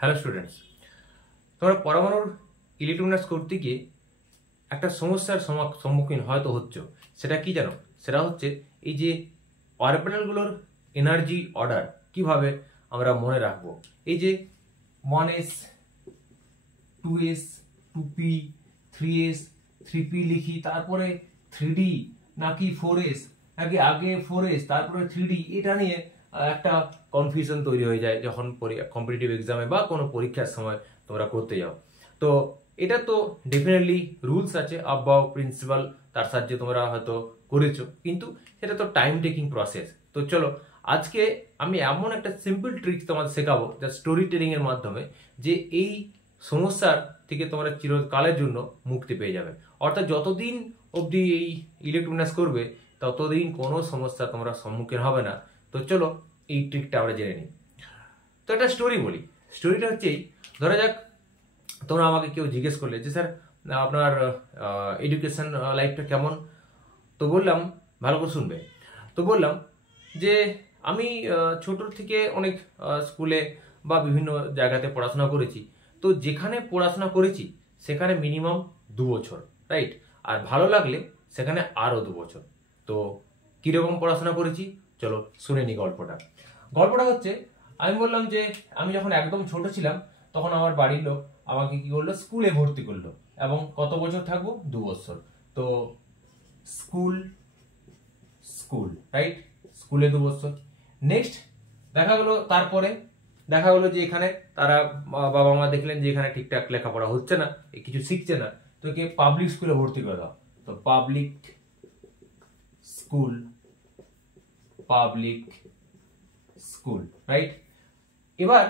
Hello students, তোমরা পরমাণুর ইলেকট্রোবিন্যাস করতে গিয়ে একটা সমস্যার সম্মুখীন হয়তো হচ্ছ। সেটা কি জানো? সেটা হচ্ছে এই যে অরবিটালগুলোর এনার্জি অর্ডার কিভাবে আমরা মনে রাখবো। এই যে 1s 2s 2p 3s 3p লিখি, তারপরে 3d নাকি 4s, নাকি আগে 4s তারপরে 3d, এটা নিয়ে একটা কনফিউশন তৈরি হয়ে যায় যখন কম্পিটিটিভ এক্সামে বা কোনো পরীক্ষার সময় তোমরা করতে যাও। তো এটা তো ডেফিনেটলি রুলস আছে, আবহাওয়া প্রিন্সিপাল, তার সাহায্যে তোমরা হয়তো করেছো, কিন্তু সেটা তো টাইম টেকিং প্রসেস। তো চলো আজকে আমি এমন একটা সিম্পল ট্রিক তোমাদের শেখাবো যা স্টোরি টেলিং এর মাধ্যমে, যে এই সমস্যার থেকে তোমরা চিরকালের জন্য মুক্তি পেয়ে যাবে। অর্থাৎ যতদিন অবধি এই ইলেকট্রোবিন্যাস করবে ততদিন কোনো সমস্যা তোমরা সম্মুখীন হবে না। তো চলো এই ট্রিকটা আমরা জেনে নিই। তো একটা স্টোরি বলি। স্টোরিটা হচ্ছে এই, ধরা যাক তোমরা আমাকে কেউ জিজ্ঞেস করলে যে স্যার আপনার এডুকেশন লাইফটা কেমন। তো বললাম, ভালো করে শুনবে, তো বললাম যে আমি ছোট থেকে অনেক স্কুলে বা বিভিন্ন জায়গাতে পড়াশোনা করেছি। তো যেখানে পড়াশোনা করেছি সেখানে মিনিমাম 2 বছর, রাইট, আর ভালো লাগলে সেখানে আরও 2 বছর। তো কিরকম পড়াশোনা করেছি চলো শুনে নি গল্পটা। গল্পটা হচ্ছে, আমি বললাম যে আমি যখন একদম ছোট ছিলাম তখন আমার বাড়ির লোক আমাকে কি করলো, স্কুলে ভর্তি করলো, এবং কত বছর থাকবো, 2 বছর। তো স্কুল স্কুল রাইট, স্কুলে 2 বছর। নেক্সট তারপরে দেখা গেলো যে এখানে তারা বাবা মা দেখলেন যে এখানে ঠিকঠাক লেখাপড়া হচ্ছে না, কিছু শিখছে না, তো একে পাবলিক স্কুলে ভর্তি করে দাও। তো public school, public school, right. এবার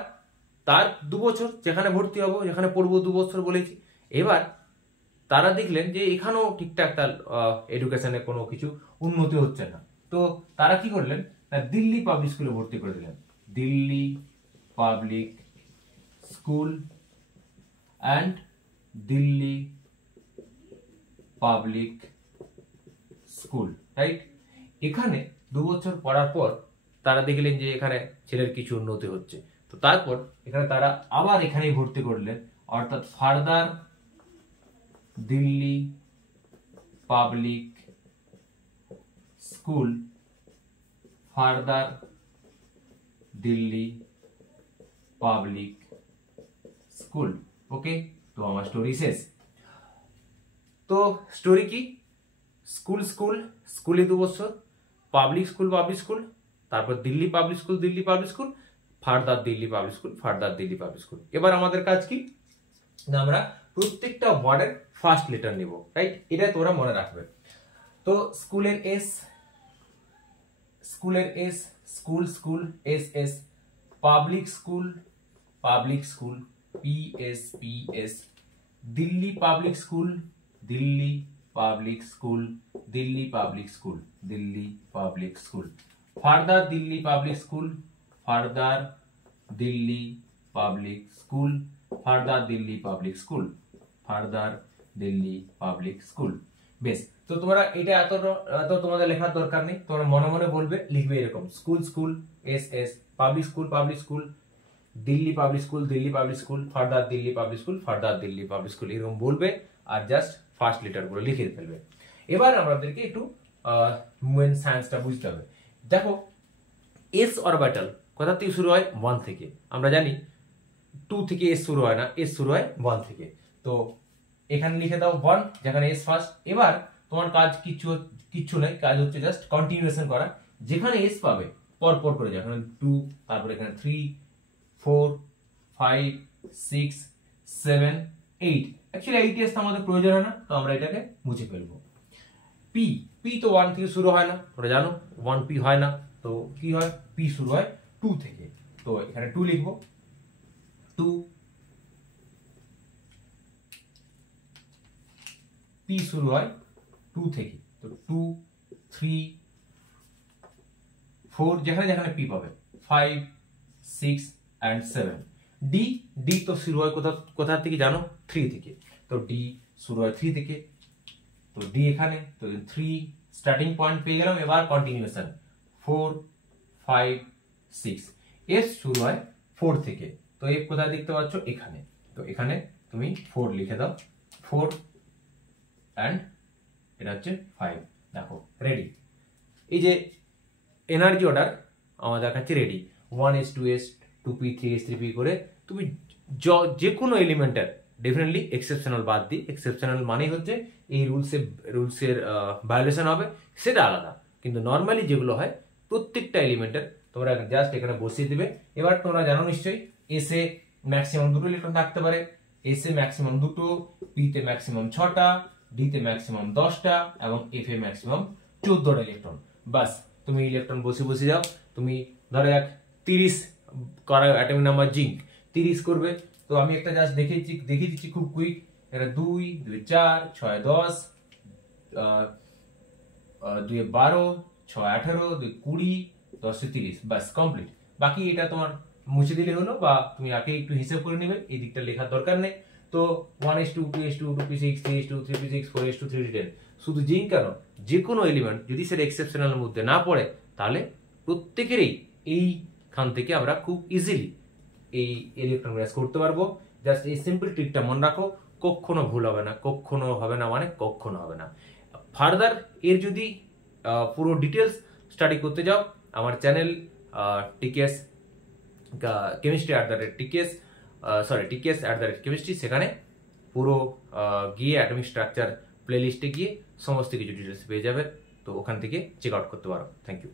তার 2 বছর যেখানে ভর্তি হবো, যেখানে পড়বো 2 বছর বলেছি, এবার তারা দেখলেন যে এখানেও ঠিকঠাক তার এডুকেশনে কোনো কিছু উন্নতি হচ্ছে না। তো তারা কি করলেন না, দিল্লি পাবলিক স্কুলে ভর্তি করে দিলেন। Delhi Public school and Delhi Public school, right. এখানে 2 বছর পড়ার পর তারা দেখলেন যে এখানে ছেলের কিছু উন্নতি হচ্ছে। তো তারপর এখানে তারা আবার এখানেই ভর্তি করলেন, অর্থাৎ further Delhi Public School, further Delhi Public School. Okay, তো আমার স্টোরি শেষ। তো স্টোরি কি, স্কুল স্কুল, স্কুলে 2 বছর, পাবলিক স্কুল পাবলিক স্কুল, তারপর Delhi Public school Delhi Public School, further Delhi Public School further Delhi Public school. এবার আমাদের কাজ কি, না আমরা প্রত্যেকটা ওয়ার্ডের ফার্স্ট লেটার নিব, রাইট। এটা তোমরা মনে রাখবে। তো স্কুলের এস, স্কুলের S, school school S S, public school, public school P S P S, Delhi Public school, Delhi Public school, Delhi Public school, Delhi Public School, further Delhi Public School, further Delhi Public School, further Delhi Public School, further Delhi Public school. বেশ, তো তোমরা এটা এত তোমাদের লেখার দরকার নেই, তোমরা মনে মনে বলবে, লিখবে এরকম, school school S S, public school, Delhi Public school, Delhi Public School, further Delhi Public School, further Delhi Public school, এরকম বলবে আর জাস্ট ফার্স্ট লেটার গুলো লিখে ফেলবে। এবার আমাদেরকে একটু মুভমেন্ট সায়েন্সটা বুঝতে হবে। দেখো, এস অরবিটাল কোথা থেকে শুরু হয়, 1 থেকে। আমরা জানি 2 থেকে এস শুরু হয় না, এস শুরু হয় 1 থেকে। তো এখানে লিখে দাও 1, যেখানে এস ফার্স্ট। এবার তোমার কাজ কিচ্ছু নাই, কাজ হচ্ছে জাস্ট কন্টিনিউয়েশন করা। যেখানে এস পাবে পরপর করে যাও, এখানে 2, তারপরে এখানে 3 4 5 6 7 8। অ্যাকচুয়ালি 8 এস আমাদের প্রয়োজন হয় না, তো আমরা এটাকে মুছে ফেলবো। পি, পি তো 1 থেকে শুরু হয় না, তোমরা জানো 1 পি হয় না। তো কি হয়, পি শুরু হয় 2 থেকে। তো এখানে 2 লিখবো, 2 পি শুরু হয় 2 থেকে। তো 2 3 4, যেখানে যেখানে পি পাবে, 5 6 and 7। ডি, ডি তো শুরু হয় কোথা থেকে জানো, 3 থেকে। তো ডি শুরু হয় 3 থেকে। তো ডি এখানে, তো 3 স্টার্টিং পয়েন্ট পেয়ে গেলাম। এবার কন্টিনিউয়েশন 4 5 6। এস শুরু হয় 4 থেকে। তো এফ কোথায় দেখতে পাচ্ছ? এখানে। তো এখানে তুমি 4 লিখে দাও, 4 অ্যান্ড এটা হচ্ছে 5। দেখো রেডি। এই যে এনার্জি অর্ডার আমার দেখাচ্ছে ready, 1s 2s 2p 3s 3p করে তুমি যে কোনো এলিমেন্টের ডেফিনেটলি এক্সেপশনাল বাদ দিই, এক্সেপশনাল মানেই হচ্ছে এই রুলসের ভায়োলেশন হবে, সেটা আলাদা। কিন্তু নর্মালি যেগুলো হয় প্রত্যেকটা এলিমেন্টের তোমরা জাস্ট এখানে বসিয়ে দিবে। এবার তোমরা জানো নিশ্চয়ই এসে ম্যাক্সিমাম 2টো ইলেকট্রন থাকতে পারে, এসে ম্যাক্সিমাম 2টো, পিতে ম্যাক্সিমাম 6টা, ডিতে ম্যাক্সিমাম 10টা এবং এফে ম্যাক্সিমাম 14টা ইলেকট্রন। বাস তুমি ইলেকট্রন বসে যাও। তুমি ধরো 30 করা অ্যাটমিক নাম্বার জিঙ্ক 30 করবে। তো আমি একটা জাস্ট দেখিয়ে দিচ্ছি খুব কুইক। এটা 2 2 4 6 10 2 12 6 18 2 20 10 30, বাস কমপ্লিট। বাকি এটা তোমার মুছে দিলে হলো, বা তুমি আগে একটু হিসাব করে নেবে, এই দিকটা লেখার দরকার নেই। তো 1s2 2s2 2p6 3s2 3p6 4s2 3d10 শুধু জিঙ্ক কেন, যে কোনো এলিমেন্ট যদি সেটা এক্সেপশনাল মধ্যে না পড়ে তাহলে প্রত্যেকেরই এইখান থেকে আমরা খুব ইজিলি এই ইলেকট্রন ম্যাচ করতে পারবো। জাস্ট এই সিম্পল ট্রিকটা মনে রাখো, কখনো ভুল হবে না, কখনো হবে না মানে কখনো হবে না। ফার্দার এর যদি পুরো ডিটেলস স্টাডি করতে যাও, আমার চ্যানেল টিকেএস কেমিস্ট্রি, সেখানে পুরো গিয়ে অ্যাটমিক স্ট্রাকচার প্লেলিস্টে গিয়ে সমস্ত কিছু ডিটেলস পেয়ে যাবে। তো ওখান থেকে চেক আউট করতে পারো। Thank you.